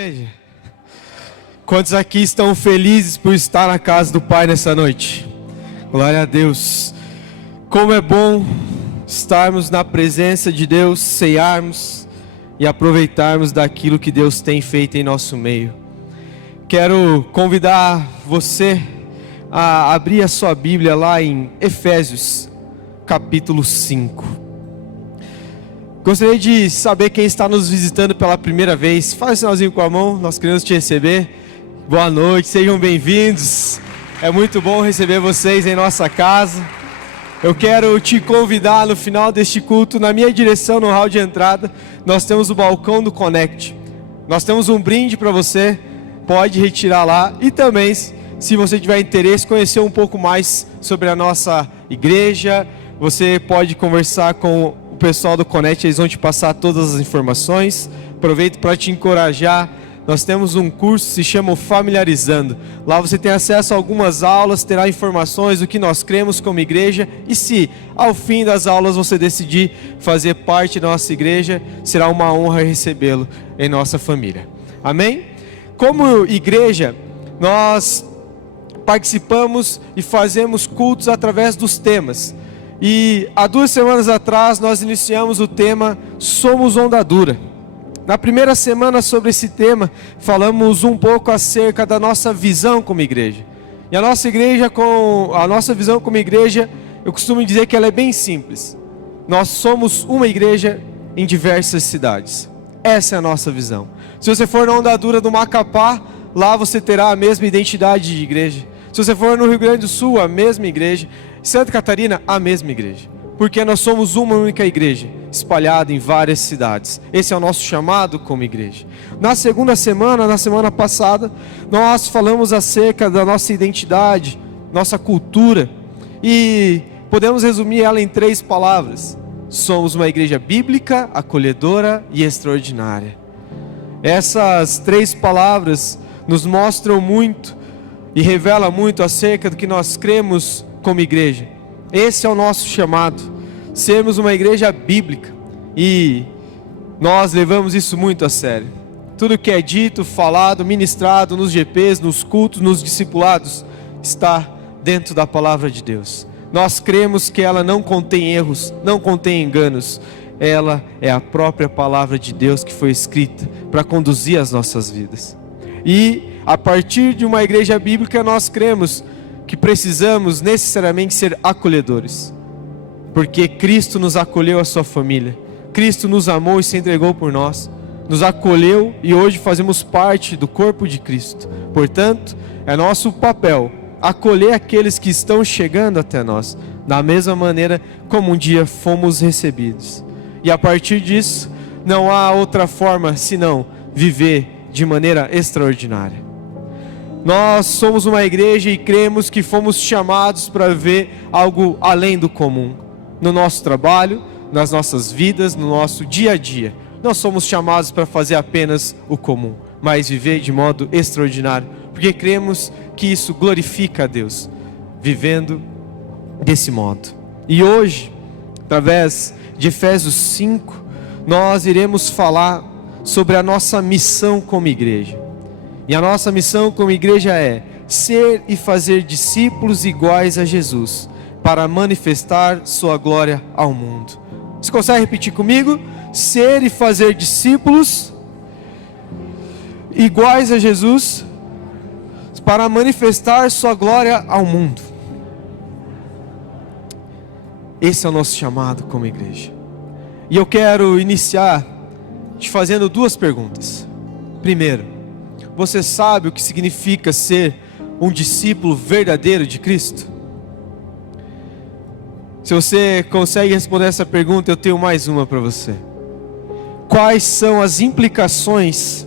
igreja? Quantos aqui estão felizes por estar na casa do Pai nessa noite? Glória a Deus. Como é bom estarmos na presença de Deus, cearmos e aproveitarmos daquilo que Deus tem feito em nosso meio. Quero convidar você a abrir a sua Bíblia lá em Efésios, capítulo 5. Gostaria de saber quem está nos visitando pela primeira vez. Faz um sinalzinho com a mão, nós queremos te receber. Boa noite, sejam bem-vindos. É muito bom receber vocês em nossa casa. Eu quero te convidar no final deste culto, na minha direção, no hall de entrada, nós temos o balcão do Connect. Nós temos um brinde para você, pode retirar lá. E também, se você tiver interesse, conhecer um pouco mais sobre a nossa igreja, você pode conversar com o pessoal do Connect, eles vão te passar todas as informações. Aproveito para te encorajar. Nós temos um curso que se chama Familiarizando. Lá você tem acesso a algumas aulas, terá informações do que nós cremos como igreja. E se ao fim das aulas você decidir fazer parte da nossa igreja, será uma honra recebê-lo em nossa família. Amém? Como igreja, nós participamos e fazemos cultos através dos temas. E há 2 semanas atrás nós iniciamos o tema Somos Onda Dura. Na primeira semana sobre esse tema, falamos um pouco acerca da nossa visão como igreja. E a nossa visão como igreja, eu costumo dizer que ela é bem simples. Nós somos uma igreja em diversas cidades. Essa é a nossa visão. Se você for na Onda Dura do Macapá, lá você terá a mesma identidade de igreja. Se você for no Rio Grande do Sul, a mesma igreja. Santa Catarina, a mesma igreja. Porque nós somos uma única igreja, espalhada em várias cidades. Esse é o nosso chamado como igreja. Na segunda semana, na semana passada, nós falamos acerca da nossa identidade, nossa cultura. E podemos resumir ela em 3 palavras. Somos uma igreja bíblica, acolhedora e extraordinária. Essas 3 palavras nos mostram muito e revelam muito acerca do que nós cremos como igreja. Esse é o nosso chamado, sermos uma igreja bíblica, e nós levamos isso muito a sério. Tudo que é dito, falado, ministrado nos GPs, nos cultos, nos discipulados, está dentro da palavra de Deus. Nós cremos que ela não contém erros, não contém enganos. Ela é a própria palavra de Deus que foi escrita para conduzir as nossas vidas. E a partir de uma igreja bíblica nós cremos que precisamos necessariamente ser acolhedores, porque Cristo nos acolheu à sua família. Cristo nos amou e se entregou por nós, nos acolheu e hoje fazemos parte do corpo de Cristo. Portanto, é nosso papel acolher aqueles que estão chegando até nós, da mesma maneira como um dia fomos recebidos. E a partir disso, não há outra forma senão viver de maneira extraordinária. Nós somos uma igreja e cremos que fomos chamados para ver algo além do comum. No nosso trabalho, nas nossas vidas, no nosso dia a dia. Não somos chamados para fazer apenas o comum, mas viver de modo extraordinário. Porque cremos que isso glorifica a Deus, vivendo desse modo. E hoje, através de Efésios 5, nós iremos falar sobre a nossa missão como igreja. E a nossa missão como igreja é ser e fazer discípulos iguais a Jesus, para manifestar sua glória ao mundo. Você consegue repetir comigo? Ser e fazer discípulos iguais a Jesus, para manifestar sua glória ao mundo. Esse é o nosso chamado como igreja. E eu quero iniciar te fazendo 2 perguntas. Primeiro, você sabe o que significa ser um discípulo verdadeiro de Cristo? Se você consegue responder essa pergunta, eu tenho mais uma para você. Quais são as implicações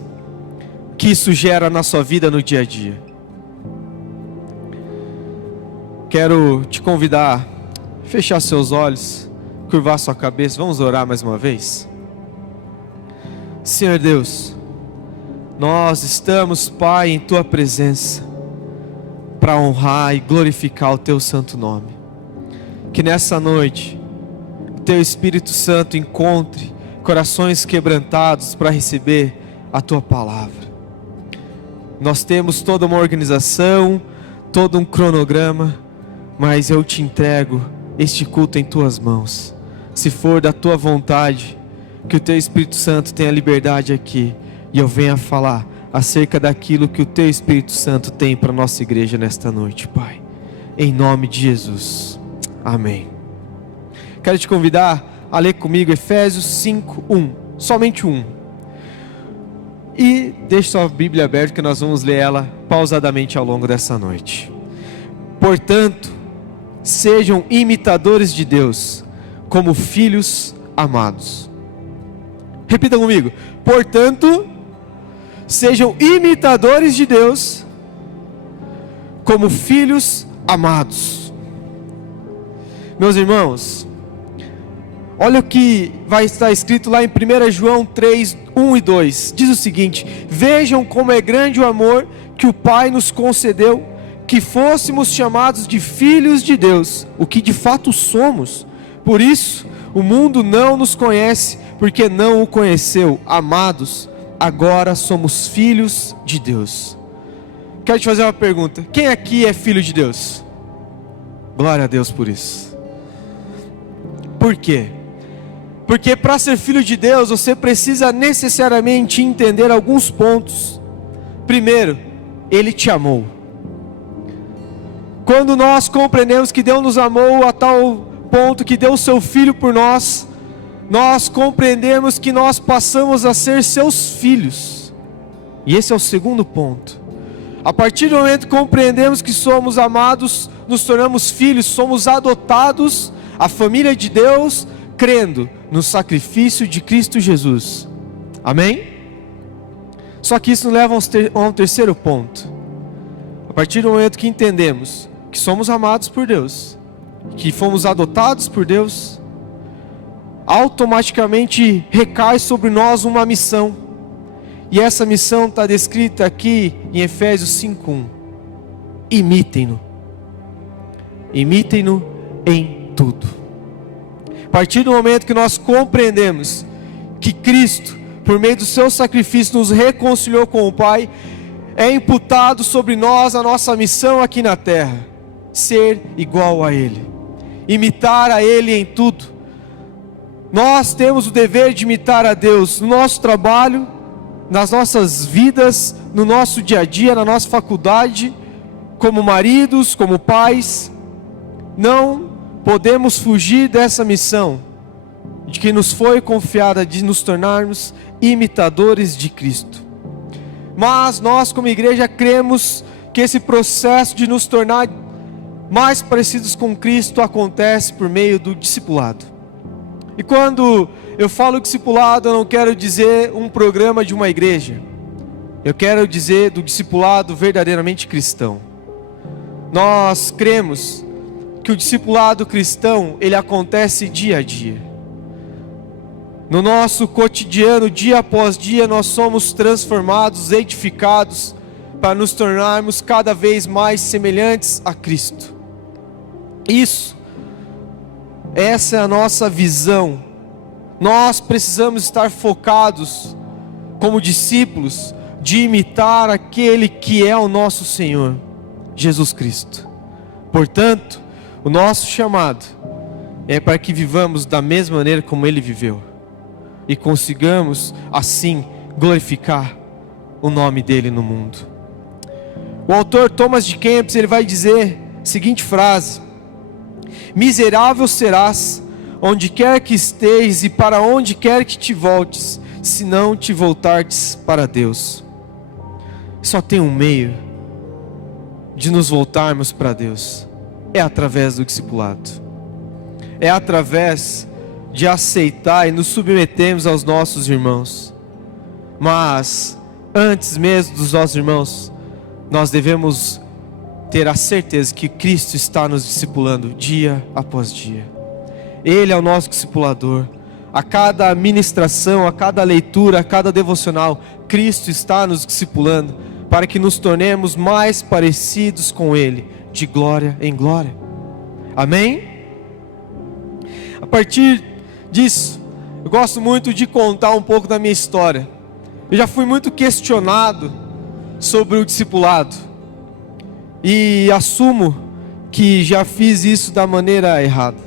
que isso gera na sua vida no dia a dia? Quero te convidar a fechar seus olhos, curvar sua cabeça. Vamos orar mais uma vez? Senhor Deus, nós estamos, Pai, em Tua presença para honrar e glorificar o Teu santo nome. Que nessa noite o Teu Espírito Santo encontre corações quebrantados para receber a Tua palavra. Nós temos toda uma organização, todo um cronograma, mas eu te entrego este culto em tuas mãos. Se for da tua vontade, que o teu Espírito Santo tenha liberdade aqui e eu venha falar acerca daquilo que o teu Espírito Santo tem para a nossa igreja nesta noite, Pai. Em nome de Jesus. Amém. Quero te convidar a ler comigo Efésios 5:1, somente 1. E deixe sua Bíblia aberta que nós vamos ler ela pausadamente ao longo dessa noite. Portanto, sejam imitadores de Deus, como filhos amados. Repita comigo. Portanto, sejam imitadores de Deus, como filhos amados. Meus irmãos, olha o que vai estar escrito lá em 1 João 3, 1 e 2. Diz o seguinte: vejam como é grande o amor que o Pai nos concedeu, que fôssemos chamados de filhos de Deus, o que de fato somos. Por isso, o mundo não nos conhece, porque não o conheceu. Amados, agora somos filhos de Deus. Quero te fazer uma pergunta: quem aqui é filho de Deus? Glória a Deus por isso. Por quê? Porque para ser filho de Deus, você precisa necessariamente entender alguns pontos. Primeiro, Ele te amou. Quando nós compreendemos que Deus nos amou a tal ponto que deu o seu Filho por nós, nós compreendemos que nós passamos a ser seus filhos. E esse é o segundo ponto. A partir do momento que compreendemos que somos amados, nos tornamos filhos, somos adotados à família de Deus, crendo no sacrifício de Cristo Jesus. Amém? Só que isso nos leva a um terceiro ponto. A partir do momento que entendemos que somos amados por Deus, que fomos adotados por Deus, automaticamente recai sobre nós uma missão. E essa missão está descrita aqui em Efésios 5:1. Imitem-no. Imitem-no em tudo. A partir do momento que nós compreendemos que Cristo, por meio do seu sacrifício, nos reconciliou com o Pai, é imputado sobre nós a nossa missão aqui na terra: ser igual a Ele, imitar a Ele em tudo. Nós temos o dever de imitar a Deus no nosso trabalho, nas nossas vidas, no nosso dia a dia, na nossa faculdade, como maridos, como pais. Não podemos fugir dessa missão de que nos foi confiada, de nos tornarmos imitadores de Cristo. Mas nós, como igreja, cremos que esse processo de nos tornar mais parecidos com Cristo acontece por meio do discipulado. E quando eu falo discipulado, eu não quero dizer um programa de uma igreja. Eu quero dizer do discipulado verdadeiramente cristão. Nós cremos que o discipulado cristão, ele acontece dia a dia. No nosso cotidiano, dia após dia, nós somos transformados, edificados, para nos tornarmos cada vez mais semelhantes a Cristo. Essa é a nossa visão. Nós precisamos estar focados, como discípulos, de imitar aquele que é o nosso Senhor, Jesus Cristo. Portanto, o nosso chamado é para que vivamos da mesma maneira como Ele viveu, e consigamos, assim, glorificar o nome dEle no mundo. O autor Thomas de Kempis, ele vai dizer a seguinte frase: miserável serás onde quer que estejas e para onde quer que te voltes, se não te voltardes para Deus. Só tem um meio de nos voltarmos para Deus: é através do discipulado, é através de aceitar e nos submetermos aos nossos irmãos. Mas antes mesmo dos nossos irmãos, nós devemos ter a certeza que Cristo está nos discipulando dia após dia. Ele é o nosso discipulador. A cada ministração, a cada leitura, a cada devocional, Cristo está nos discipulando para que nos tornemos mais parecidos com Ele, de glória em glória. Amém? A partir disso, eu gosto muito de contar um pouco da minha história. Eu já fui muito questionado sobre o discipulado. E assumo que já fiz isso da maneira errada.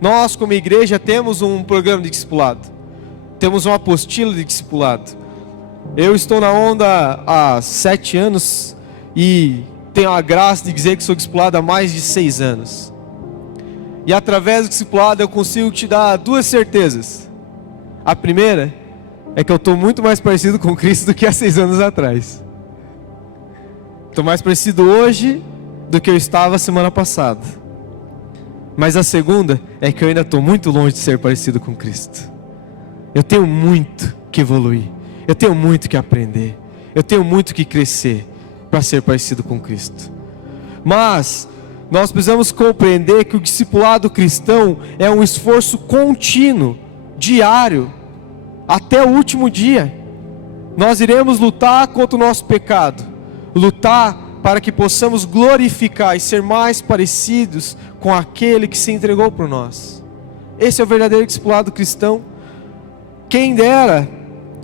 Nós, como igreja, temos um programa de discipulado. Temos uma apostila de discipulado. Eu estou na onda há 7 anos e tenho a graça de dizer que sou discipulado há mais de 6 anos. E através do discipulado eu consigo te dar 2 certezas. A primeira é que eu estou muito mais parecido com Cristo do que há 6 anos atrás. Estou mais parecido hoje do que eu estava semana passada. Mas a segunda é que eu ainda estou muito longe de ser parecido com Cristo. Eu tenho muito que evoluir. Eu tenho muito que aprender. Eu tenho muito que crescer para ser parecido com Cristo. Mas nós precisamos compreender que o discipulado cristão é um esforço contínuo, diário, até o último dia. Nós iremos lutar contra o nosso pecado, lutar para que possamos glorificar e ser mais parecidos com aquele que se entregou por nós. Esse é o verdadeiro discipulado cristão. Quem dera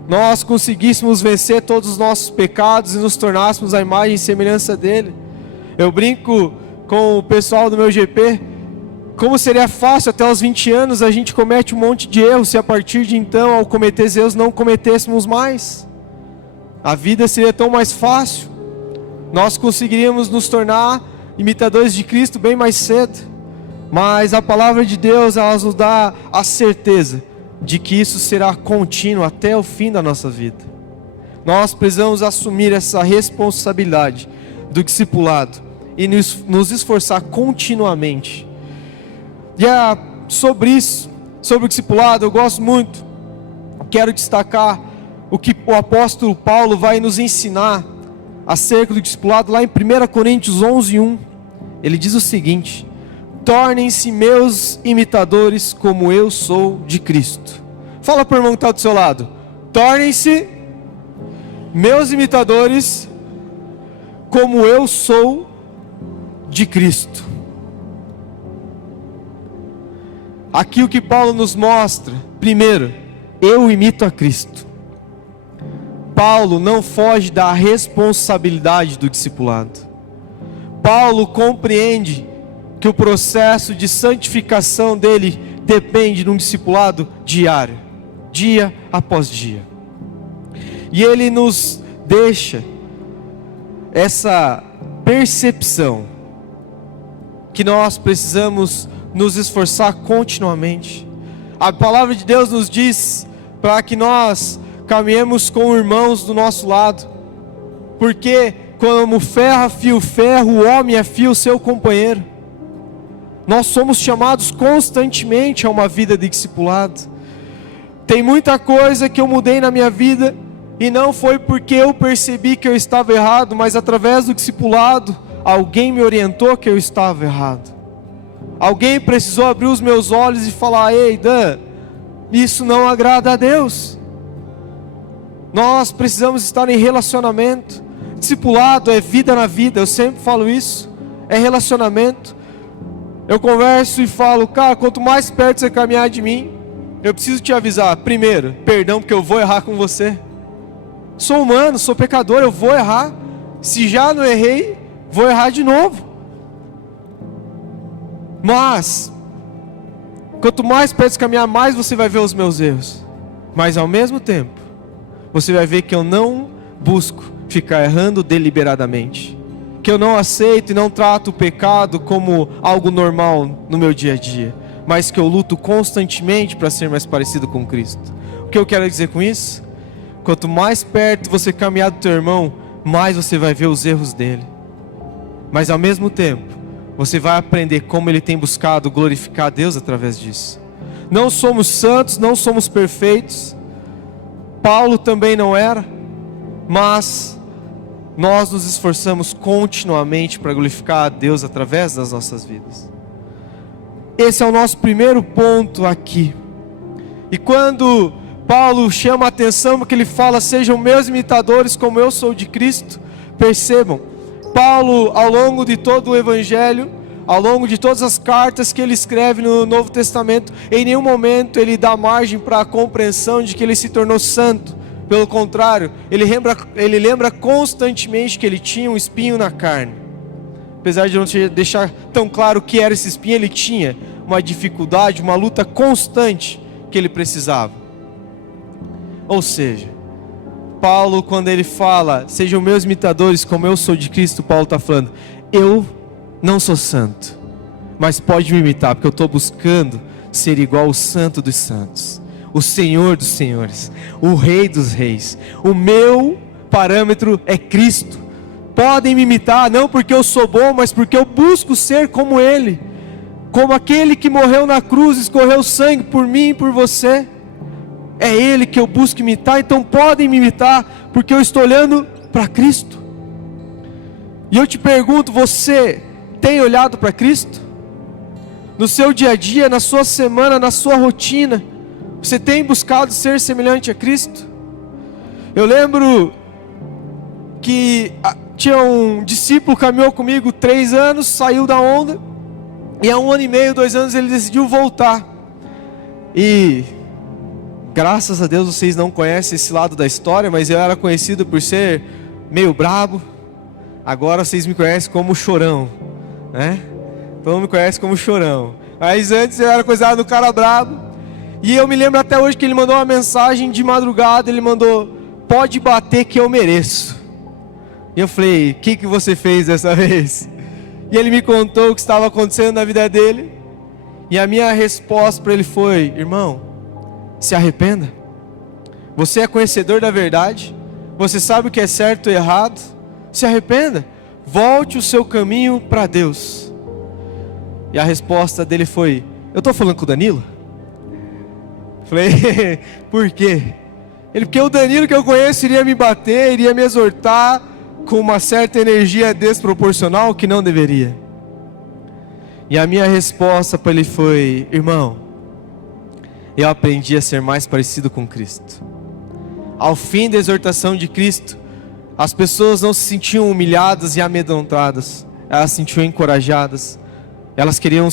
nós conseguíssemos vencer todos os nossos pecados e nos tornássemos a imagem e semelhança dele. Eu brinco com o pessoal do meu GP, como seria fácil até os 20 anos a gente comete um monte de erros, se a partir de então, ao cometer erros, não cometêssemos mais. A vida seria tão mais fácil. Nós conseguiríamos nos tornar imitadores de Cristo bem mais cedo. Mas a palavra de Deus, ela nos dá a certeza de que isso será contínuo até o fim da nossa vida. Nós precisamos assumir essa responsabilidade do discipulado e nos esforçar continuamente. E sobre isso, sobre o discipulado, eu gosto muito. Quero destacar o que o apóstolo Paulo vai nos ensinar acerca do discipulado lá em 1 Coríntios 11:1. Ele diz o seguinte: tornem-se meus imitadores como eu sou de Cristo. Fala para o irmão que está do seu lado: tornem-se meus imitadores como eu sou de Cristo. Aqui o que Paulo nos mostra: primeiro, eu imito a Cristo. Paulo não foge da responsabilidade do discipulado. Paulo compreende que o processo de santificação dele depende de um discipulado diário, dia após dia. E ele nos deixa essa percepção que nós precisamos nos esforçar continuamente. A palavra de Deus nos diz para que nós caminhemos com irmãos do nosso lado, porque como ferro afia o ferro, o homem afia o seu companheiro. Nós somos chamados constantemente a uma vida de discipulado. Tem muita coisa que eu mudei na minha vida, e não foi porque eu percebi que eu estava errado, mas através do discipulado, alguém me orientou que eu estava errado. Alguém precisou abrir os meus olhos e falar: ei, Dan, isso não agrada a Deus. Nós precisamos estar em relacionamento. Discipulado é vida na vida, eu sempre falo isso. É relacionamento. Eu converso e falo: cara, quanto mais perto você caminhar de mim, eu preciso te avisar, primeiro, perdão, porque eu vou errar com você. Sou humano, sou pecador, eu vou errar. Se já não errei, vou errar de novo. Mas quanto mais perto você caminhar, mais você vai ver os meus erros. Mas ao mesmo tempo, você vai ver que eu não busco ficar errando deliberadamente, que eu não aceito e não trato o pecado como algo normal no meu dia a dia, mas que eu luto constantemente para ser mais parecido com Cristo. O que eu quero dizer com isso? Quanto mais perto você caminhar do teu irmão, mais você vai ver os erros dele. Mas ao mesmo tempo, você vai aprender como ele tem buscado glorificar a Deus através disso. Não somos santos, não somos perfeitos. Paulo também não era, mas nós nos esforçamos continuamente para glorificar a Deus através das nossas vidas. Esse é o nosso primeiro ponto aqui. E quando Paulo chama a atenção, que ele fala: sejam meus imitadores como eu sou de Cristo. Percebam, Paulo, ao longo de todo o Evangelho, ao longo de todas as cartas que ele escreve no Novo Testamento, em nenhum momento ele dá margem para a compreensão de que ele se tornou santo, Pelo contrário, ele lembra constantemente que ele tinha um espinho na carne. Apesar de não deixar tão claro o que era esse espinho, ele tinha uma dificuldade, uma luta constante que ele precisava. Ou seja, Paulo, quando ele fala, sejam meus imitadores como eu sou de Cristo, Paulo está falando, eu não sou santo, mas pode me imitar, porque eu estou buscando ser igual ao Santo dos Santos, o Senhor dos Senhores, o Rei dos Reis. O meu parâmetro é Cristo. Podem me imitar, não porque eu sou bom, mas porque eu busco ser como Ele, como aquele que morreu na cruz, escorreu sangue por mim e por você. É Ele que eu busco imitar, então podem me imitar, porque eu estou olhando para Cristo. E eu te pergunto, você tem olhado para Cristo? No seu dia a dia, na sua semana, na sua rotina, você tem buscado ser semelhante a Cristo? Eu lembro que tinha um discípulo que caminhou comigo 3 anos, saiu da onda, e há 1 ano e meio, 2 anos, ele decidiu voltar. E graças a Deus vocês não conhecem esse lado da história, mas eu era conhecido por ser meio brabo. Agora vocês me conhecem como Chorão, né? Todo mundo me conhece como Chorão. Mas antes eu era considerado do cara brabo. E eu me lembro até hoje que ele mandou uma mensagem de madrugada. Ele mandou, pode bater que eu mereço. E eu falei, o que você fez dessa vez? E ele me contou o que estava acontecendo na vida dele. E a minha resposta para ele foi, irmão, se arrependa. Você é conhecedor da verdade. Você sabe o que é certo e errado. Se arrependa. Volte o seu caminho para Deus. E a resposta dele foi, eu estou falando com o Danilo? Falei, por quê? Ele, porque o Danilo que eu conheço iria me bater, iria me exortar com uma certa energia desproporcional que não deveria. E a minha resposta para ele foi, irmão, eu aprendi a ser mais parecido com Cristo. Ao fim da exortação de Cristo, as pessoas não se sentiam humilhadas e amedrontadas, elas se sentiam encorajadas. Elas queriam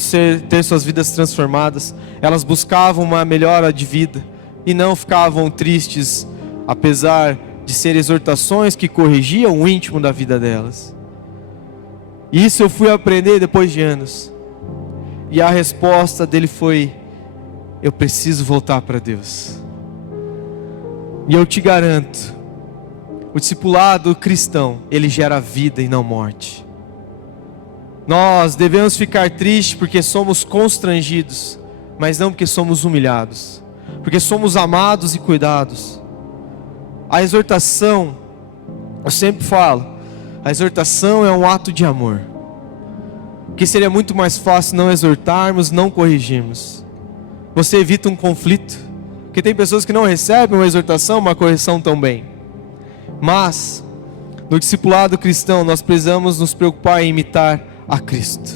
ter suas vidas transformadas. Elas buscavam uma melhora de vida e não ficavam tristes, apesar de ser exortações que corrigiam o íntimo da vida delas. Isso eu fui aprender depois de anos. E a resposta dele foi, eu preciso voltar para Deus. E eu te garanto, o discipulado cristão, ele gera vida e não morte. Nós devemos ficar tristes porque somos constrangidos, mas não porque somos humilhados, porque somos amados e cuidados. A exortação, eu sempre falo, a exortação é um ato de amor, que seria muito mais fácil não exortarmos, não corrigirmos. Você evita um conflito, porque tem pessoas que não recebem uma exortação, uma correção tão bem. Mas, no discipulado cristão, nós precisamos nos preocupar em imitar a Cristo.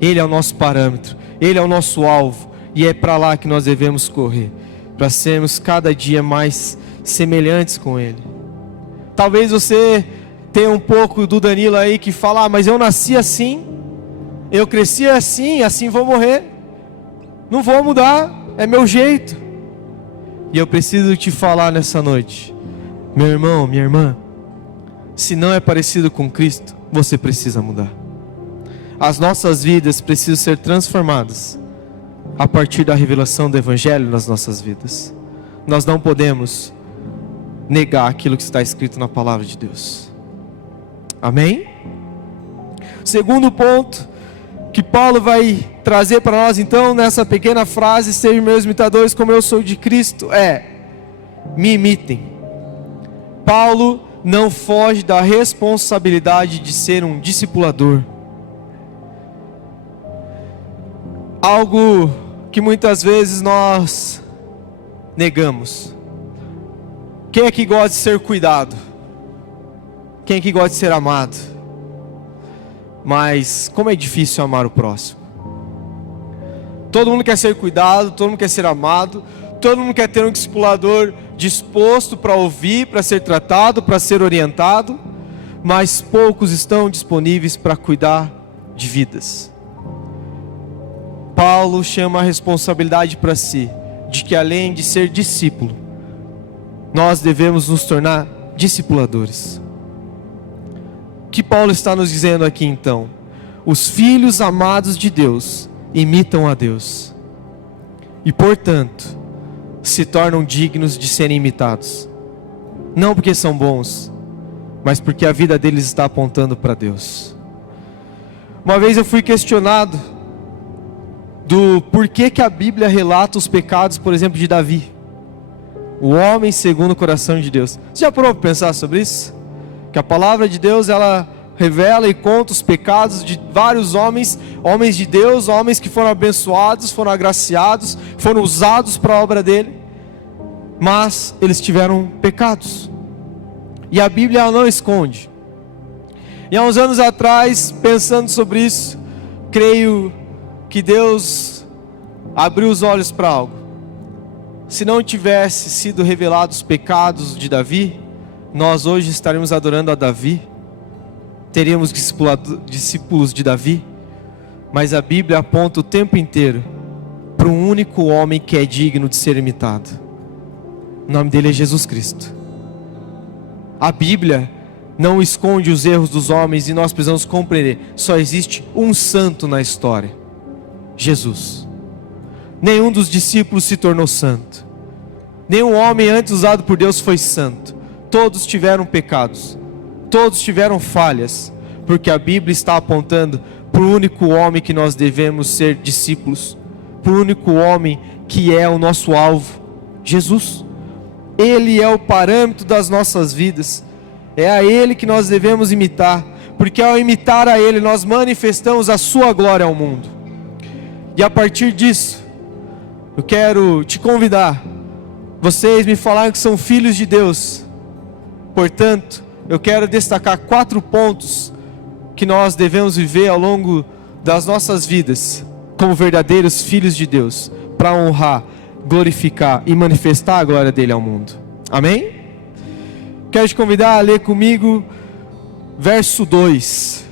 Ele é o nosso parâmetro, Ele é o nosso alvo, e é para lá que nós devemos correr, para sermos cada dia mais semelhantes com Ele. Talvez você tenha um pouco do Danilo aí que fala, mas eu nasci assim, eu cresci assim, assim vou morrer, não vou mudar, é meu jeito. E eu preciso te falar nessa noite, meu irmão, minha irmã, se não é parecido com Cristo, você precisa mudar. As nossas vidas precisam ser transformadas a partir da revelação do Evangelho nas nossas vidas. Nós não podemos negar aquilo que está escrito na palavra de Deus. Amém? Segundo ponto que Paulo vai trazer para nós então nessa pequena frase, sejam meus imitadores como eu sou de Cristo, é, me imitem. Paulo não foge da responsabilidade de ser um discipulador. Algo que muitas vezes nós negamos. Quem é que gosta de ser cuidado? Quem é que gosta de ser amado? Mas como é difícil amar o próximo. Todo mundo quer ser cuidado, todo mundo quer ser amado, todo mundo quer ter um discipulador disposto para ouvir, para ser tratado, para ser orientado, mas poucos estão disponíveis para cuidar de vidas. Paulo chama a responsabilidade para si, de que além de ser discípulo, nós devemos nos tornar discipuladores. O que Paulo está nos dizendo aqui então? Os filhos amados de Deus imitam a Deus e, portanto, se tornam dignos de serem imitados. Não porque são bons, mas porque a vida deles está apontando para Deus. Uma vez eu fui questionado do porquê que a Bíblia relata os pecados, por exemplo, de Davi, o homem segundo o coração de Deus. Você já parou para pensar sobre isso? Que a palavra de Deus, ela revela e conta os pecados de vários homens de Deus, homens que foram abençoados, foram agraciados, foram usados para a obra dele, mas eles tiveram pecados. E a Bíblia ela não esconde. E há uns anos atrás, pensando sobre isso, creio que Deus abriu os olhos para algo. Se não tivesse sido revelados os pecados de Davi, nós hoje estaríamos adorando a Davi, teríamos discípulos de Davi, mas a Bíblia aponta o tempo inteiro para um único homem que é digno de ser imitado. O nome dele é Jesus Cristo. A Bíblia não esconde os erros dos homens e nós precisamos compreender, só existe um santo na história: Jesus. Nenhum dos discípulos se tornou santo. Nenhum homem antes usado por Deus foi santo. Todos tiveram pecados. Todos tiveram falhas. Porque a Bíblia está apontando para o único homem que nós devemos ser discípulos. Para o único homem que é o nosso alvo: Jesus. Ele é o parâmetro das nossas vidas. É a Ele que nós devemos imitar. Porque ao imitar a Ele, nós manifestamos a sua glória ao mundo. E a partir disso, eu quero te convidar. Vocês me falaram que são filhos de Deus. Portanto, eu quero destacar 4 pontos que nós devemos viver ao longo das nossas vidas como verdadeiros filhos de Deus, para honrar, glorificar e manifestar a glória dele ao mundo. Amém? Quero te convidar a ler comigo verso 2.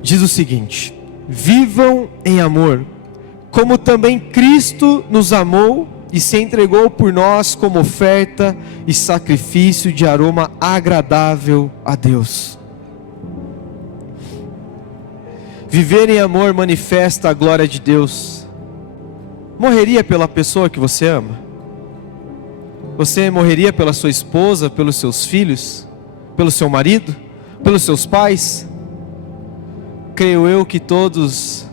Diz o seguinte: vivam em amor, como também Cristo nos amou e se entregou por nós como oferta e sacrifício de aroma agradável a Deus. Viver em amor manifesta a glória de Deus. Morreria pela pessoa que você ama? Você morreria pela sua esposa, pelos seus filhos, pelo seu marido, pelos seus pais? Creio eu que todos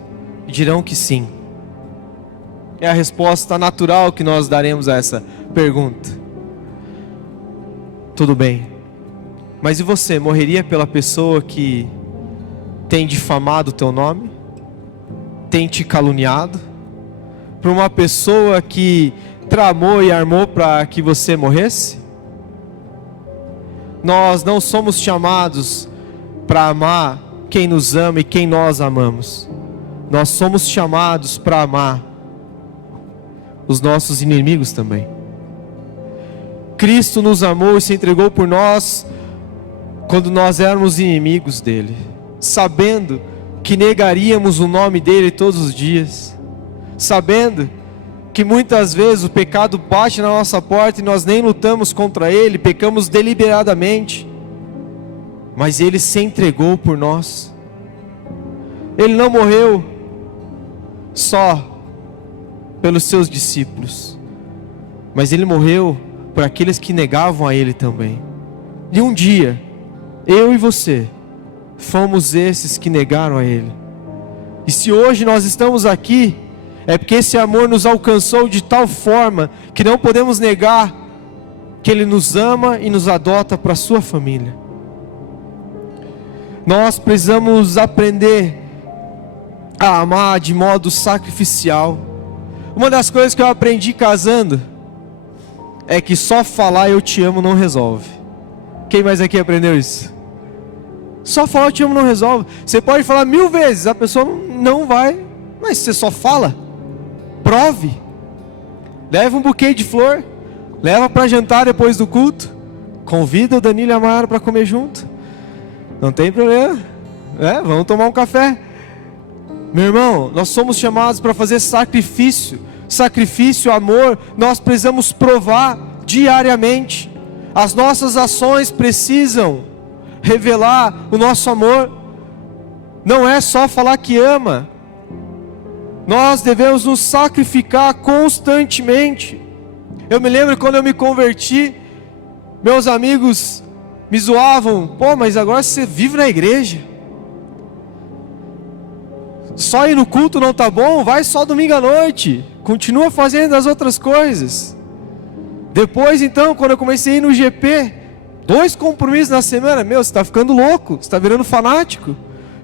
dirão que sim. É a resposta natural que nós daremos a essa pergunta. Tudo bem. Mas e você, morreria pela pessoa que tem difamado o teu nome? Tem te caluniado? Por uma pessoa que tramou e armou para que você morresse? Nós não somos chamados para amar quem nos ama e quem nós amamos. Nós somos chamados para amar os nossos inimigos também. Cristo nos amou e se entregou por nós quando nós éramos inimigos dele, sabendo que negaríamos o nome dele todos os dias, sabendo que muitas vezes o pecado bate na nossa porta e nós nem lutamos contra ele, pecamos deliberadamente, mas ele se entregou por nós. Ele não morreu só pelos seus discípulos, mas ele morreu por aqueles que negavam a ele também. E um dia, eu e você fomos esses que negaram a ele. E se hoje nós estamos aqui, é porque esse amor nos alcançou de tal forma que não podemos negar que ele nos ama e nos adota para a sua família. Nós precisamos aprender a amar de modo sacrificial. Uma das coisas que eu aprendi casando é que só falar eu te amo não resolve. Quem mais aqui aprendeu isso? Só falar eu te amo não resolve. Você pode falar 1000 vezes, a pessoa não vai. Mas você só fala. Prove. Leva um buquê de flor. Leva para jantar depois do culto. Convida o Danilo e a Mara para comer junto. Não tem problema. Vamos tomar um café. Meu irmão, nós somos chamados para fazer sacrifício sacrifício, amor, nós precisamos provar diariamente. As nossas ações precisam revelar o nosso amor. Não é só falar que ama. Nós devemos nos sacrificar constantemente. Eu me lembro quando eu me converti, meus amigos me zoavam: pô, mas agora você vive na igreja. Só ir no culto não tá bom? Vai só domingo à noite. Continua fazendo as outras coisas. Depois então, quando eu comecei a ir no GP, 2 compromissos na semana, você está ficando louco, você está virando fanático.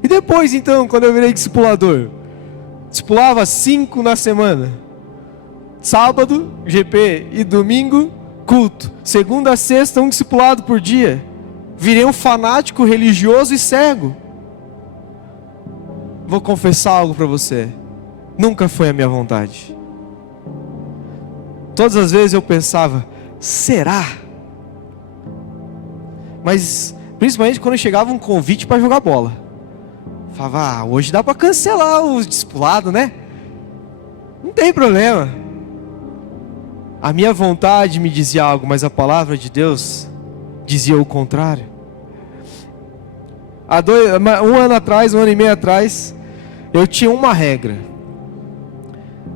E depois então, quando eu virei discipulador, discipulava 5 na semana. Sábado, GP, e domingo, culto. Segunda a sexta, um discipulado por dia. Virei um fanático religioso e cego. Vou confessar algo para você. Nunca foi a minha vontade. Todas as vezes eu pensava: será? Mas principalmente quando chegava um convite para jogar bola. Falava: hoje dá para cancelar o discipulado, né? Não tem problema. A minha vontade me dizia algo, mas a palavra de Deus dizia o contrário. Há 1 ano atrás, 1 ano e meio atrás, eu tinha uma regra.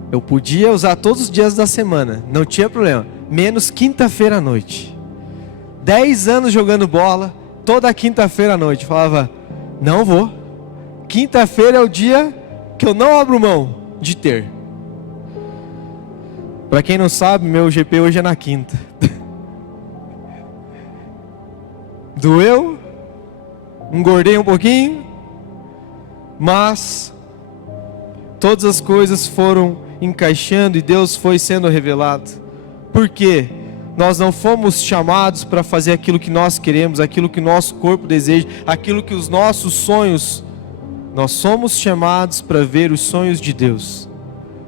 Eu podia usar todos os dias da semana, não tinha problema, menos quinta-feira à noite. 10 anos jogando bola, toda quinta-feira à noite. Falava: não vou. Quinta-feira é o dia que eu não abro mão de ter. Para quem não sabe, meu GP hoje é na quinta. Doeu, engordei um pouquinho, mas todas as coisas foram encaixando e Deus foi sendo revelado. Por quê? Nós não fomos chamados para fazer aquilo que nós queremos, aquilo que nosso corpo deseja, aquilo que os nossos sonhos. Nós somos chamados para ver os sonhos de Deus.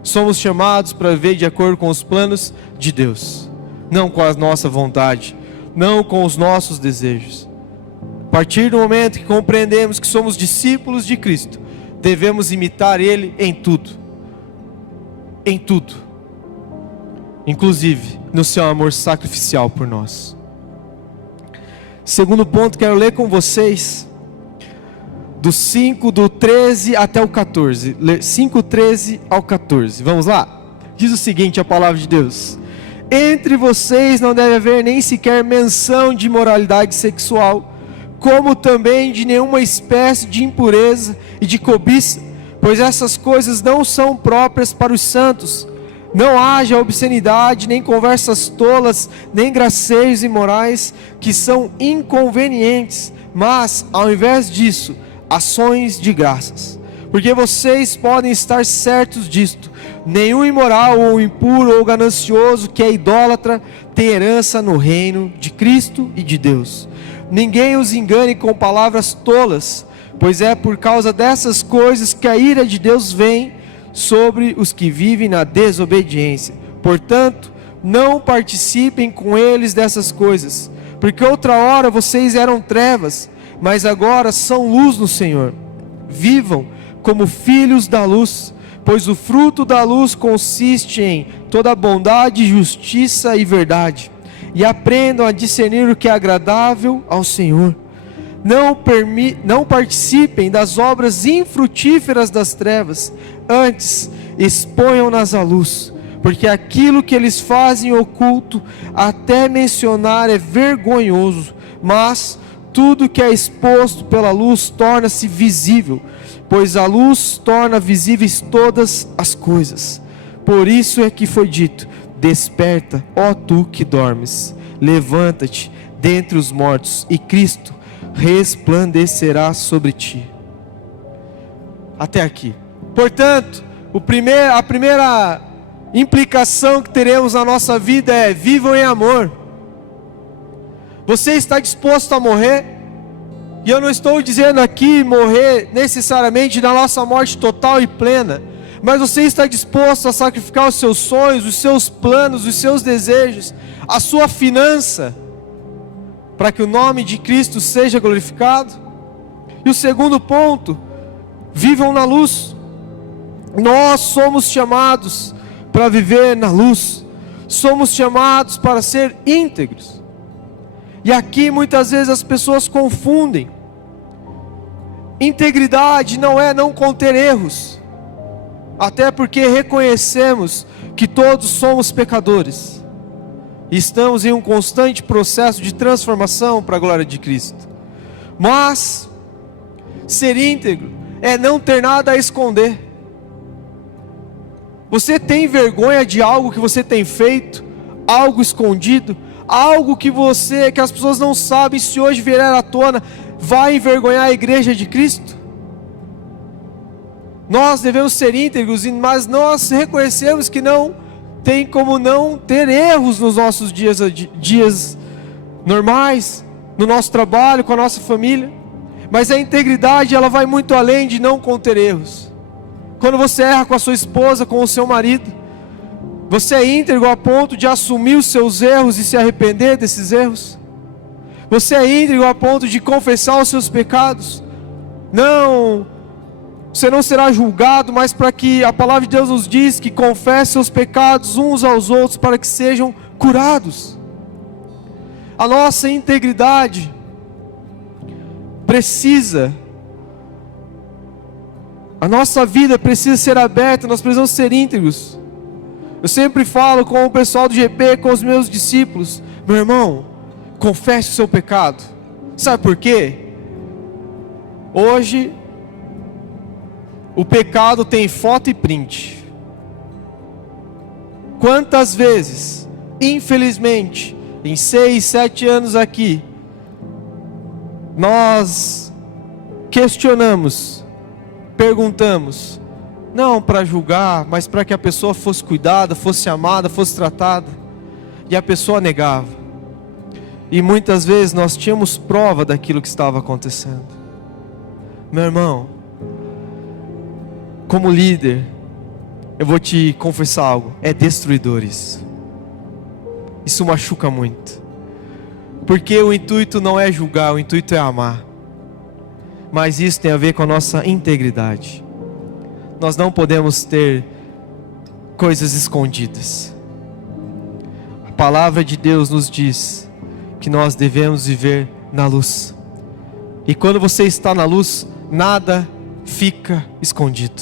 Somos chamados para ver de acordo com os planos de Deus, não com a nossa vontade, não com os nossos desejos. A partir do momento que compreendemos que somos discípulos de Cristo, devemos imitar Ele em tudo. Em tudo. Inclusive no seu amor sacrificial por nós. Segundo ponto, quero ler com vocês do 5, do 13 até o 14. 5, 13 ao 14. Vamos lá? Diz o seguinte a palavra de Deus: entre vocês não deve haver nem sequer menção de imoralidade sexual, como também de nenhuma espécie de impureza e de cobiça, pois essas coisas não são próprias para os santos. Não haja obscenidade, nem conversas tolas, nem gracejos imorais, que são inconvenientes, mas, ao invés disso, ações de graças. Porque vocês podem estar certos disto: nenhum imoral, ou impuro, ou ganancioso, que é idólatra, tem herança no reino de Cristo e de Deus. Ninguém os engane com palavras tolas, pois é por causa dessas coisas que a ira de Deus vem sobre os que vivem na desobediência. Portanto, não participem com eles dessas coisas, porque outra hora vocês eram trevas, mas agora são luz no Senhor. Vivam como filhos da luz, pois o fruto da luz consiste em toda bondade, justiça e verdade. E aprendam a discernir o que é agradável ao Senhor. Não participem das obras infrutíferas das trevas, antes exponham-nas à luz, porque aquilo que eles fazem oculto, até mencionar, é vergonhoso, mas tudo que é exposto pela luz torna-se visível, pois a luz torna visíveis todas as coisas. Por isso é que foi dito: desperta, ó tu que dormes, levanta-te dentre os mortos, e Cristo resplandecerá sobre ti. Até aqui. Portanto, a primeira implicação que teremos na nossa vida é: vivam em amor. Você está disposto a morrer? E eu não estou dizendo aqui morrer necessariamente da nossa morte total e plena, mas você está disposto a sacrificar os seus sonhos, os seus planos, os seus desejos, a sua finança, para que o nome de Cristo seja glorificado? E o segundo ponto: vivam na luz. Nós somos chamados para viver na luz. Somos chamados para ser íntegros. E aqui muitas vezes as pessoas confundem. Integridade não é não conter erros. Até porque reconhecemos que todos somos pecadores. E estamos em um constante processo de transformação para a glória de Cristo. Mas ser íntegro é não ter nada a esconder. Você tem vergonha de algo que você tem feito, algo escondido, algo que as pessoas não sabem, se hoje vier à tona, vai envergonhar a igreja de Cristo? Nós devemos ser íntegros, mas nós reconhecemos que não tem como não ter erros nos nossos dias normais, no nosso trabalho, com a nossa família. Mas a integridade, ela vai muito além de não conter erros. Quando você erra com a sua esposa, com o seu marido, você é íntegro a ponto de assumir os seus erros e se arrepender desses erros? Você é íntegro a ponto de confessar os seus pecados? Não, você não será julgado, mas para que a palavra de Deus nos diz que confesse seus pecados uns aos outros para que sejam curados. A nossa integridade precisa, a nossa vida precisa ser aberta, nós precisamos ser íntegros. Eu sempre falo com o pessoal do GP, com os meus discípulos: meu irmão, confesse o seu pecado. Sabe por quê? Hoje o pecado tem foto e print. Quantas vezes, infelizmente, em 6, 7 anos aqui, nós questionamos, perguntamos, não para julgar, mas para que a pessoa fosse cuidada, fosse amada, fosse tratada, e a pessoa negava. E muitas vezes nós tínhamos prova daquilo que estava acontecendo. Meu irmão, como líder, eu vou te confessar algo: é destruidor isso. Isso machuca muito. Porque o intuito não é julgar, o intuito é amar. Mas isso tem a ver com a nossa integridade. Nós não podemos ter coisas escondidas. A palavra de Deus nos diz que nós devemos viver na luz. E quando você está na luz, nada fica escondido.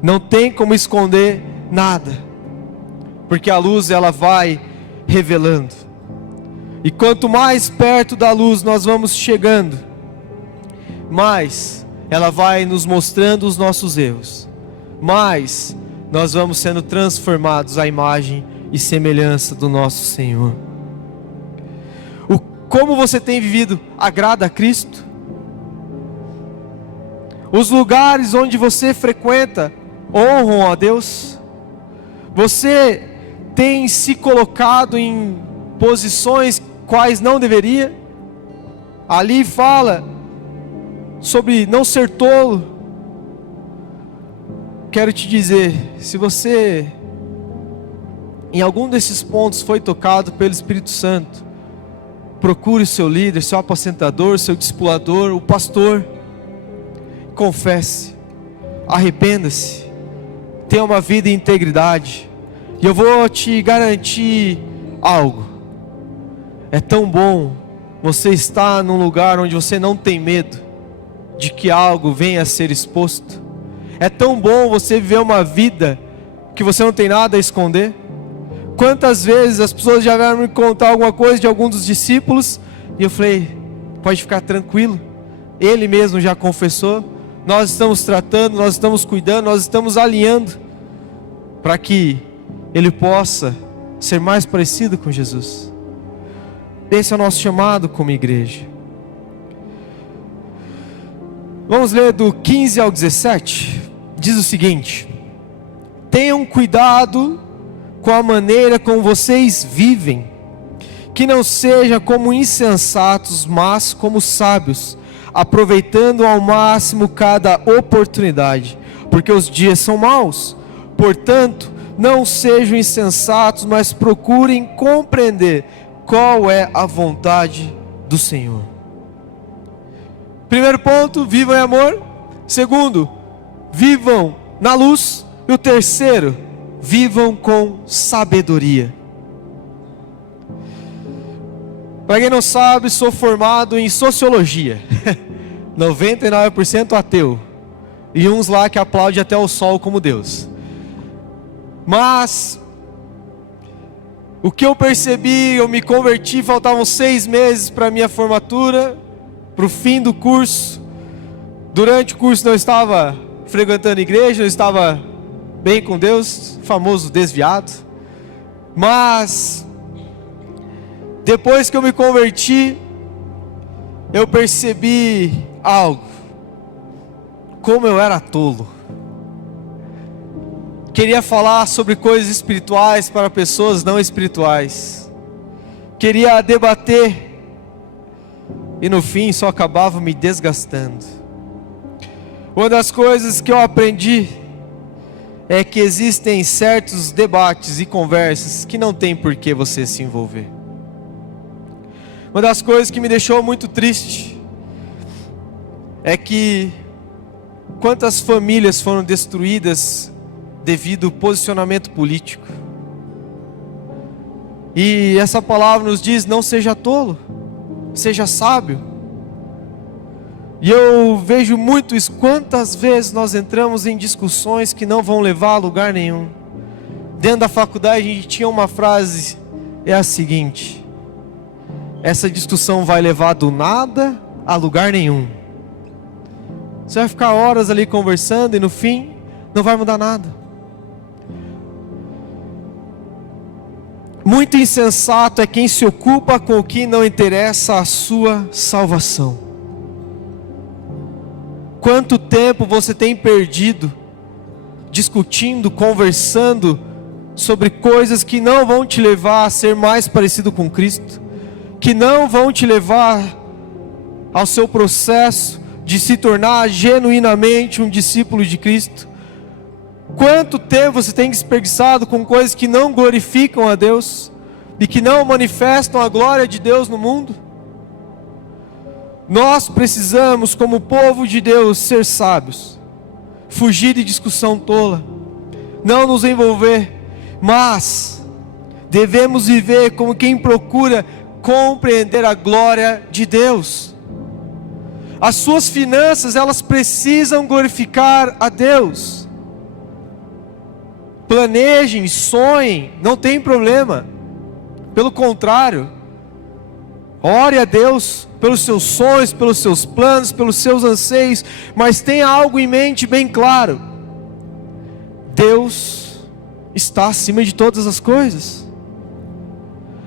Não tem como esconder nada. Porque a luz, ela vai revelando. E quanto mais perto da luz nós vamos chegando, mais ela vai nos mostrando os nossos erros, mais nós vamos sendo transformados à imagem e semelhança do nosso Senhor. Como você tem vivido agrada a Cristo? Os lugares onde você frequenta honram a Deus? Você tem se colocado em posições quais não deveria? Ali fala sobre não ser tolo. Quero te dizer, se você em algum desses pontos foi tocado pelo Espírito Santo, procure o seu líder, seu apacentador, seu discipulador, o pastor. Confesse, arrependa-se, tenha uma vida em integridade. E eu vou te garantir algo: é tão bom você estar num lugar onde você não tem medo de que algo venha a ser exposto. É tão bom você viver uma vida que você não tem nada a esconder. Quantas vezes as pessoas já vieram me contar alguma coisa de algum dos discípulos, e eu falei: pode ficar tranquilo, ele mesmo já confessou. Nós estamos tratando, nós estamos cuidando, nós estamos alinhando para que ele possa ser mais parecido com Jesus. Esse é o nosso chamado como igreja. Vamos ler do 15 ao 17. Diz o seguinte: tenham cuidado com a maneira como vocês vivem, que não seja como insensatos, mas como sábios, aproveitando ao máximo cada oportunidade, porque os dias são maus. Portanto, não sejam insensatos, mas procurem compreender qual é a vontade do Senhor. Primeiro ponto, vivam em amor. Segundo, vivam na luz. E o terceiro, vivam com sabedoria. Para quem não sabe, sou formado em sociologia. 99% ateu. E uns lá que aplaudem até o sol como Deus. Mas o que eu percebi, eu me converti, faltavam 6 meses para a minha formatura, para o fim do curso. Durante o curso não estava frequentando igreja, não estava bem com Deus, famoso desviado. Mas depois que eu me converti, eu percebi algo. Como eu era tolo. Queria falar sobre coisas espirituais para pessoas não espirituais. Queria debater. E no fim só acabava me desgastando. Uma das coisas que eu aprendi é que existem certos debates e conversas que não tem por que você se envolver. Uma das coisas que me deixou muito triste é que quantas famílias foram destruídas devido ao posicionamento político. E essa palavra nos diz: não seja tolo, seja sábio. E eu vejo muito isso. Quantas vezes nós entramos em discussões que não vão levar a lugar nenhum. Dentro da faculdade a gente tinha uma frase, é a seguinte: essa discussão vai levar do nada a lugar nenhum. Você vai ficar horas ali conversando e no fim não vai mudar nada. Muito insensato é quem se ocupa com o que não interessa a sua salvação. Quanto tempo você tem perdido discutindo, conversando sobre coisas que não vão te levar a ser mais parecido com Cristo, que não vão te levar ao seu processo de se tornar genuinamente um discípulo de Cristo? Quanto tempo você tem desperdiçado com coisas que não glorificam a Deus e que não manifestam a glória de Deus no mundo? Nós precisamos, como povo de Deus, ser sábios, fugir de discussão tola, não nos envolver, mas devemos viver como quem procura compreender a glória de Deus. As suas finanças, elas precisam glorificar a Deus. Planejem, sonhem, não tem problema. Pelo contrário, ore a Deus pelos seus sonhos, pelos seus planos, pelos seus anseios, mas tenha algo em mente bem claro: Deus está acima de todas as coisas.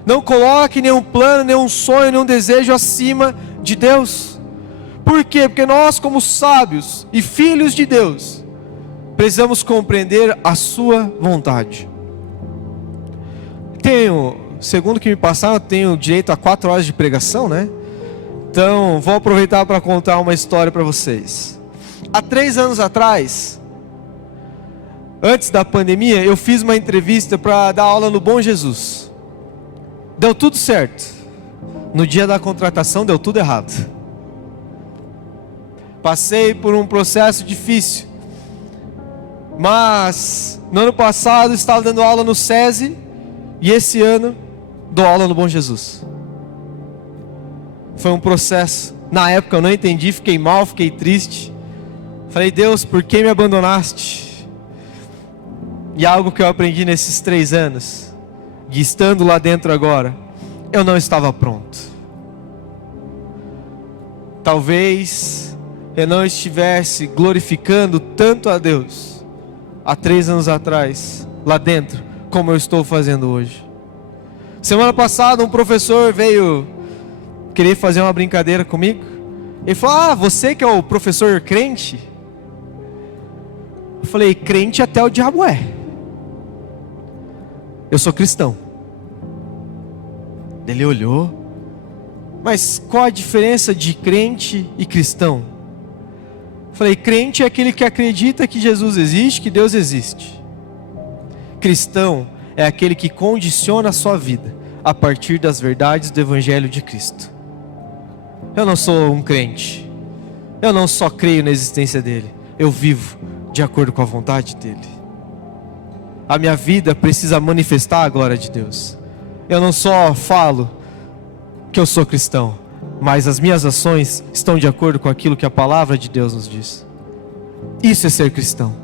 Não coloque nenhum plano, nenhum sonho, nenhum desejo acima de Deus. Por quê? Porque nós, como sábios e filhos de Deus, precisamos compreender a sua vontade. Segundo o que me passaram, eu tenho direito a 4 horas de pregação, né? Então, vou aproveitar para contar uma história para vocês. Há 3 anos atrás, antes da pandemia, eu fiz uma entrevista para dar aula no Bom Jesus. Deu tudo certo. No dia da contratação, deu tudo errado. Passei por um processo difícil. Mas no ano passado estava dando aula no SESI, e esse ano dou aula no Bom Jesus. Foi um processo. Na época eu não entendi, fiquei mal, fiquei triste. Falei: Deus, por que me abandonaste? E algo que eu aprendi nesses 3 anos, e estando lá dentro agora, eu não estava pronto. Talvez eu não estivesse glorificando tanto a Deus há 3 anos atrás, lá dentro, como eu estou fazendo hoje. Semana passada um professor veio querer fazer uma brincadeira comigo. Ele falou: você que é o professor crente? Eu falei: crente até o diabo é. Eu sou cristão. Ele olhou: mas qual a diferença de crente e cristão? Eu falei: crente é aquele que acredita que Jesus existe, que Deus existe. Cristão é aquele que condiciona a sua vida a partir das verdades do Evangelho de Cristo. Eu não sou um crente. Eu não só creio na existência dele. Eu vivo de acordo com a vontade dele. a minha vida precisa manifestar a glória de Deus. Eu não só falo que eu sou cristão, mas as minhas ações estão de acordo com aquilo que a palavra de Deus nos diz. Isso é ser cristão.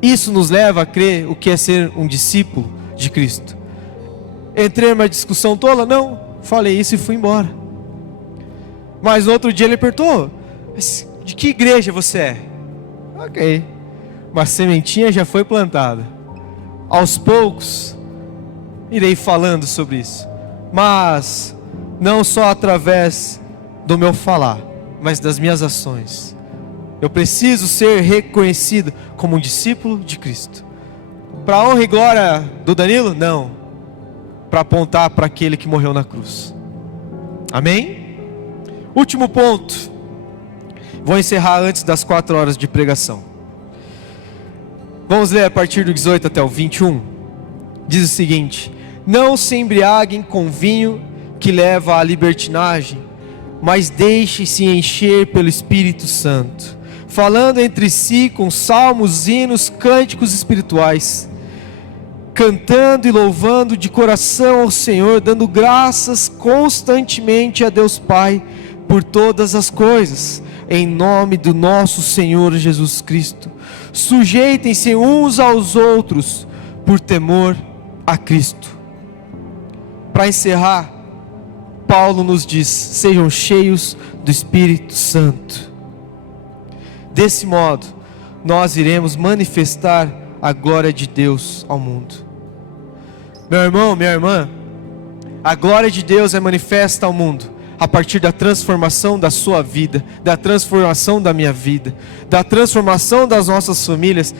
Isso nos leva a crer o que é ser um discípulo de Cristo. Entrei numa discussão tola? Não, falei isso e fui embora. Mas no outro dia ele perguntou: de que igreja você é? Ok, uma sementinha já foi plantada. Aos poucos irei falando sobre isso, mas não só através do meu falar, mas das minhas ações. Eu preciso ser reconhecido como um discípulo de Cristo. Para a honra e glória do Danilo? Não. Para apontar para aquele que morreu na cruz. Amém? Último ponto. Vou encerrar antes das 4 horas de pregação. Vamos ler a partir do 18 até o 21. Diz o seguinte: não se embriaguem com vinho que leva à libertinagem, mas deixem-se encher pelo Espírito Santo, falando entre si com salmos, hinos, cânticos espirituais, cantando e louvando de coração ao Senhor, dando graças constantemente a Deus Pai por todas as coisas, em nome do nosso Senhor Jesus Cristo. Sujeitem-se uns aos outros por temor a Cristo. Para encerrar, Paulo nos diz: sejam cheios do Espírito Santo. Desse modo, nós iremos manifestar a glória de Deus ao mundo. Meu irmão, minha irmã, a glória de Deus é manifesta ao mundo a partir da transformação da sua vida, da transformação da minha vida, da transformação das nossas famílias,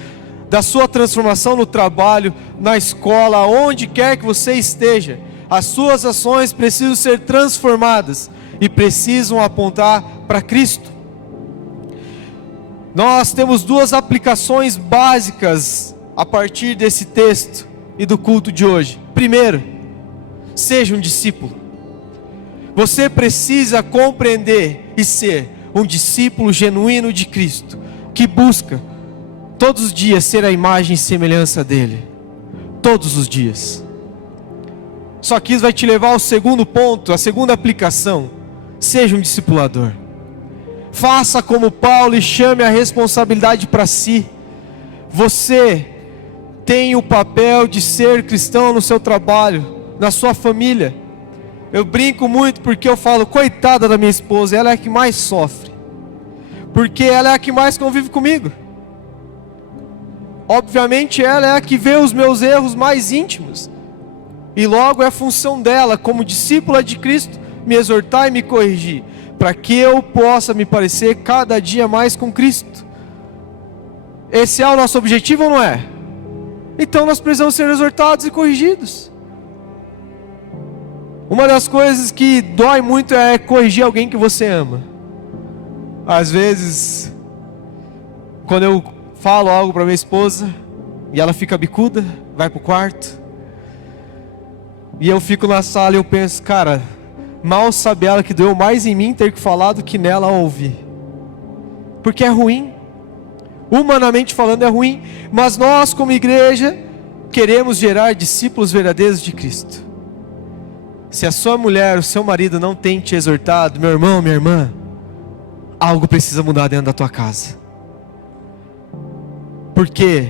da sua transformação no trabalho, na escola, onde quer que você esteja. As suas ações precisam ser transformadas e precisam apontar para Cristo. Nós temos 2 aplicações básicas a partir desse texto e do culto de hoje. Primeiro, seja um discípulo. Você precisa compreender e ser um discípulo genuíno de Cristo, que busca todos os dias ser a imagem e semelhança dele. Todos os dias. Só que isso vai te levar ao segundo ponto, a segunda aplicação. Seja um discipulador. Faça como Paulo e chame a responsabilidade para si. Você tem o papel de ser cristão no seu trabalho, na sua família. Eu brinco muito porque eu falo: coitada da minha esposa, ela é a que mais sofre, porque ela é a que mais convive comigo. Obviamente ela é a que vê os meus erros mais íntimos, e logo é função dela, como discípula de Cristo, me exortar e me corrigir, para que eu possa me parecer cada dia mais com Cristo. Esse é o nosso objetivo ou não é? Então nós precisamos ser exortados e corrigidos. Uma das coisas que dói muito é corrigir alguém que você ama. Às vezes, quando eu falo algo para minha esposa e ela fica bicuda, vai pro quarto, e eu fico na sala e eu penso: cara, mal sabe ela que doeu mais em mim ter que falar do que nela ouvir. Porque é ruim. Humanamente falando é ruim. Mas nós como igreja queremos gerar discípulos verdadeiros de Cristo. Se a sua mulher, o seu marido não tem te exortado, meu irmão, minha irmã, algo precisa mudar dentro da tua casa. Porque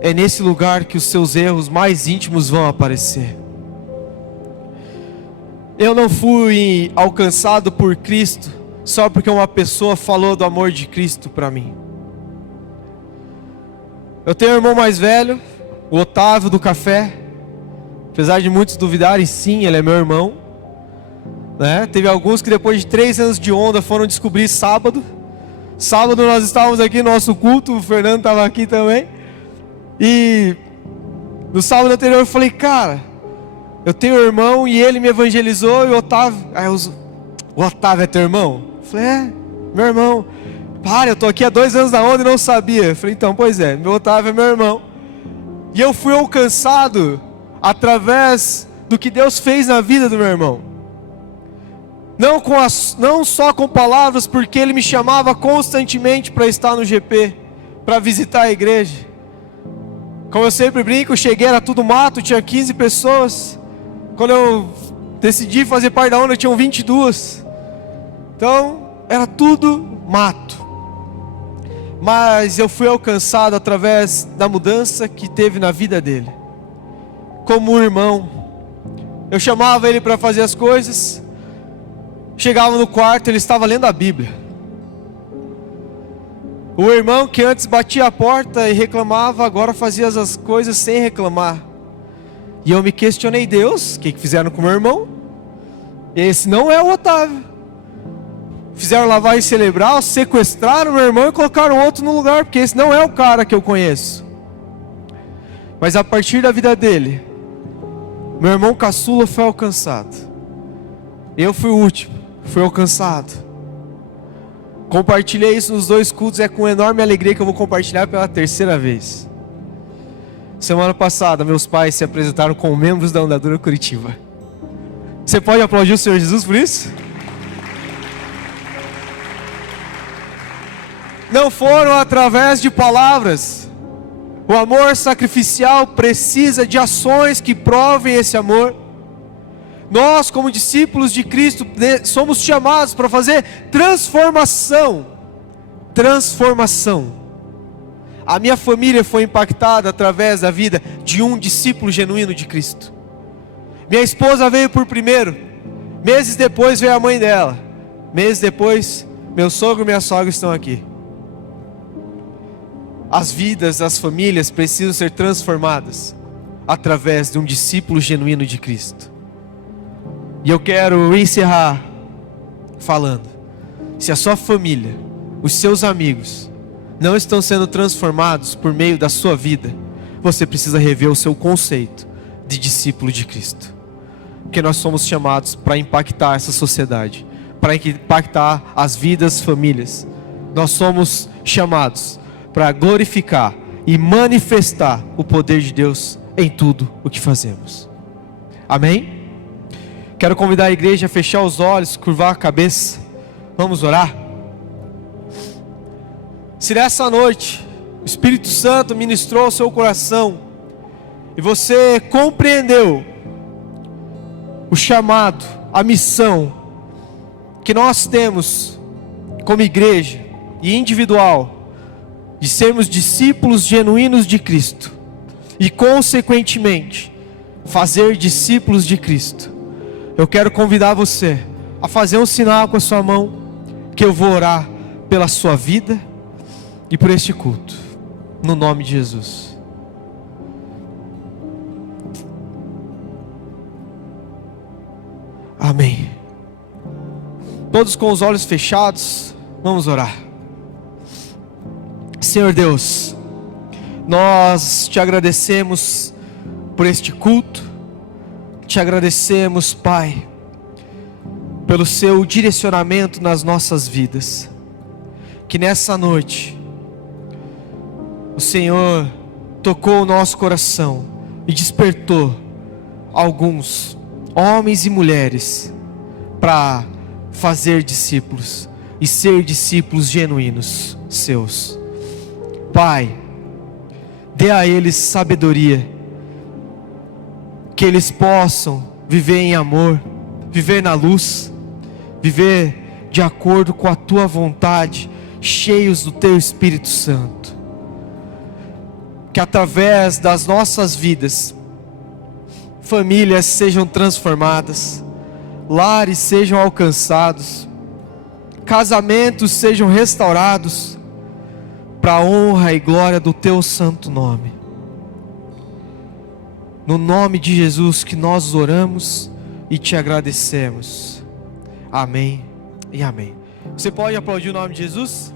é nesse lugar que os seus erros mais íntimos vão aparecer. Eu não fui alcançado por Cristo só porque uma pessoa falou do amor de Cristo para mim. Eu tenho um irmão mais velho, o Otávio do café. Apesar de muitos duvidarem, sim, ele é meu irmão, né? Teve alguns que depois de 3 anos de onda foram descobrir sábado. Sábado nós estávamos aqui no nosso culto, o Fernando estava aqui também. E no sábado anterior eu falei: cara, eu tenho um irmão e ele me evangelizou. E o Otávio, o Otávio é teu irmão? Eu falei: é, meu irmão. Para, eu estou aqui há 2 anos na onda e não sabia. Eu falei: então, pois é, meu Otávio é meu irmão. E eu fui alcançado através do que Deus fez na vida do meu irmão. Não só com palavras, porque ele me chamava constantemente para estar no GP, para visitar a igreja. Como eu sempre brinco, eu cheguei, era tudo mato, tinha 15 pessoas. Quando eu decidi fazer parte da onda, tinham 22. Então, era tudo mato. Mas eu fui alcançado através da mudança que teve na vida dele. Como um irmão. Eu chamava ele para fazer as coisas. Chegava no quarto, ele estava lendo a Bíblia. O irmão que antes batia a porta e reclamava, agora fazia as coisas sem reclamar. E eu me questionei, Deus, o que fizeram com o meu irmão? Esse não é o Otávio. Fizeram lavagem cerebral, sequestraram meu irmão e colocaram outro no lugar, porque esse não é o cara que eu conheço. Mas a partir da vida dele, meu irmão caçula foi alcançado. Eu fui o último, fui alcançado. Compartilhei isso nos 2 cultos, é com enorme alegria que eu vou compartilhar pela 3ª vez. Semana passada, meus pais se apresentaram como membros da Andadura Curitiba. Você pode aplaudir o Senhor Jesus por isso? Não foram através de palavras. O amor sacrificial precisa de ações que provem esse amor. Nós, como discípulos de Cristo, somos chamados para fazer transformação. Transformação. A minha família foi impactada através da vida de um discípulo genuíno de Cristo. Minha esposa veio por primeiro. Meses depois veio a mãe dela. Meses depois, meu sogro e minha sogra estão aqui. As vidas, as famílias precisam ser transformadas através de um discípulo genuíno de Cristo. E eu quero encerrar falando: se a sua família, os seus amigos não estão sendo transformados por meio da sua vida, você precisa rever o seu conceito de discípulo de Cristo. Porque nós somos chamados para impactar essa sociedade, para impactar as vidas, famílias. Nós somos chamados para glorificar e manifestar o poder de Deus em tudo o que fazemos. Amém? Quero convidar a igreja a fechar os olhos, curvar a cabeça. Vamos orar? Se nessa noite o Espírito Santo ministrou ao seu coração e você compreendeu o chamado, a missão que nós temos como igreja e individual, de sermos discípulos genuínos de Cristo e consequentemente fazer discípulos de Cristo, eu quero convidar você a fazer um sinal com a sua mão, que eu vou orar pela sua vida e por este culto, no nome de Jesus. Amém. Todos com os olhos fechados, vamos orar. Senhor Deus, nós te agradecemos por este culto. Te agradecemos, Pai, pelo seu direcionamento nas nossas vidas. Que nessa noite o Senhor tocou o nosso coração e despertou alguns homens e mulheres para fazer discípulos e ser discípulos genuínos seus. Pai, dê a eles sabedoria, que eles possam viver em amor, viver na luz, viver de acordo com a tua vontade, cheios do teu Espírito Santo. Que através das nossas vidas, famílias sejam transformadas, lares sejam alcançados, casamentos sejam restaurados, para a honra e glória do teu santo nome. No nome de Jesus que nós oramos e te agradecemos. Amém e amém. Você pode aplaudir o nome de Jesus?